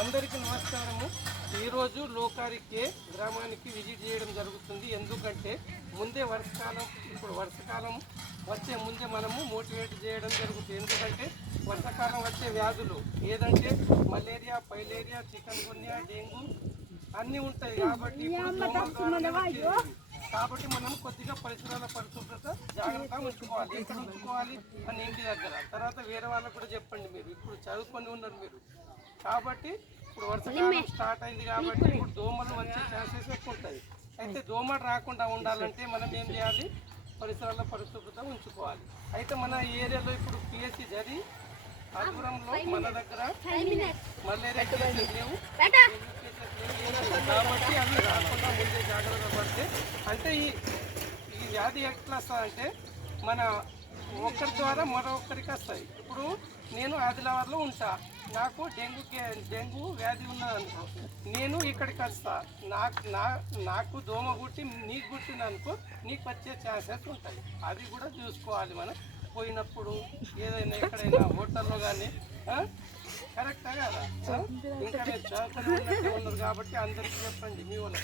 అందరికీ నమస్కారము. ఈరోజు లోకారికే గ్రామానికి విజిట్ చేయడం జరుగుతుంది. ఎందుకంటే ముందే వర్షాకాలం, ఇప్పుడు వర్షాకాలం వచ్చే ముందే మనము మోటివేట్ చేయడం జరుగుతుంది. ఎందుకంటే వర్షాకాలం వచ్చే వ్యాధులు ఏదంటే మలేరియా, పైలేరియా, చికెన్ గున్యా, డెంగ్యూ అన్నీ ఉంటాయి. కాబట్టి కాబట్టి మనం కొద్దిగా పరిసరాల పరిశుభ్రత జాగ్రత్తగా ఉంచుకోవాలి. ఎక్కడ ఉంచుకోవాలి అని ఇంటి దగ్గర. తర్వాత వేరే వాళ్ళకు కూడా చెప్పండి. మీరు ఇప్పుడు చదువుకొని ఉన్నారు మీరు, కాబట్టి ఇప్పుడు వర్షాకాలం స్టార్ట్ అయింది కాబట్టి ఇప్పుడు దోమలు వచ్చే ఛాన్సెస్ ఎక్కువ ఉంటుంది. అయితే దోమలు రాకుండా ఉండాలంటే మనం ఏం చేయాలి? పరిసరాల పరిశుభ్రత ఉంచుకోవాలి. అయితే మన ఏరియాలో ఇప్పుడు పిఎస్సి జరిగి ఆధ్వర్యంలో మన దగ్గర మలేరియా కేసెస్ లేవు కాబట్టి అవి రాకుండా ముందే జాగ్రత్త పడితే అంటే ఈ వ్యాధి ఎట్లా వస్తుందంటే మన ఒక్కరి ద్వారా మరొకరికి వస్తాయి. ఇప్పుడు నేను ఆదిలాబాద్లో ఉంటా, నాకు డెంగ్యూ వ్యాధి ఉన్నదనుకో, నేను ఇక్కడికి వస్తా, నాకు దోమ గుట్టి నీకు గుట్టింది అనుకో, నీకు వచ్చే ఛాన్సెస్ ఉంటాయి. అది కూడా చూసుకోవాలి మనం పోయినప్పుడు. ఏదైనా ఎక్కడైనా హోటల్లో కానీ కరెక్టా కదా? ఇంకా మీరు చదువుకునే ఉన్నారు కాబట్టి అందరికీ చెప్పండి మీ వాళ్ళు.